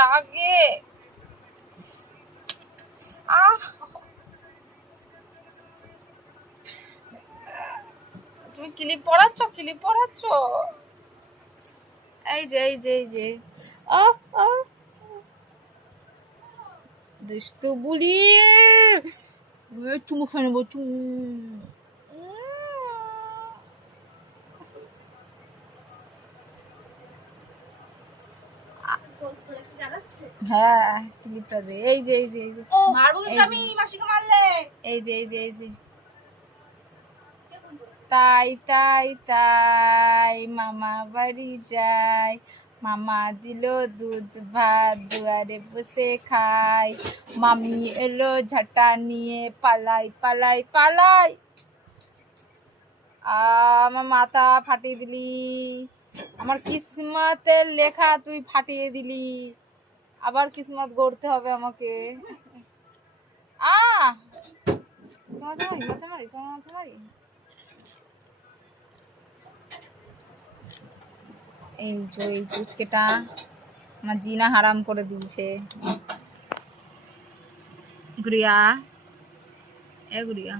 লাগে। তুমি ক্লিপ পড়াচ্ছ। এই যে দুষ্টু বুড়ি, চুমু খেয়ে নেবো। হ্যাঁ ক্লিপটা দে। এই যে মারবো কিন্তু আমি, মাসিকে মারলে। এই যে তাই মামা বাড়ি যাই, মামা দিল দুধ ভাত, দুয়ারে বসে খাই, মামি এলো ঝাঁটা নিয়ে, পালাই। আমার মাথা ফাটিয়ে দিলি, আমার কিসমতের লেখা তুই ফাটিয়ে দিলি, আবার কিসমত গড়তে হবে আমাকে। তোমার মারি। এই পুচকেটা আমার জিনা হারাম করে দিয়েছে। গুড়িয়া, এ গুড়িয়া,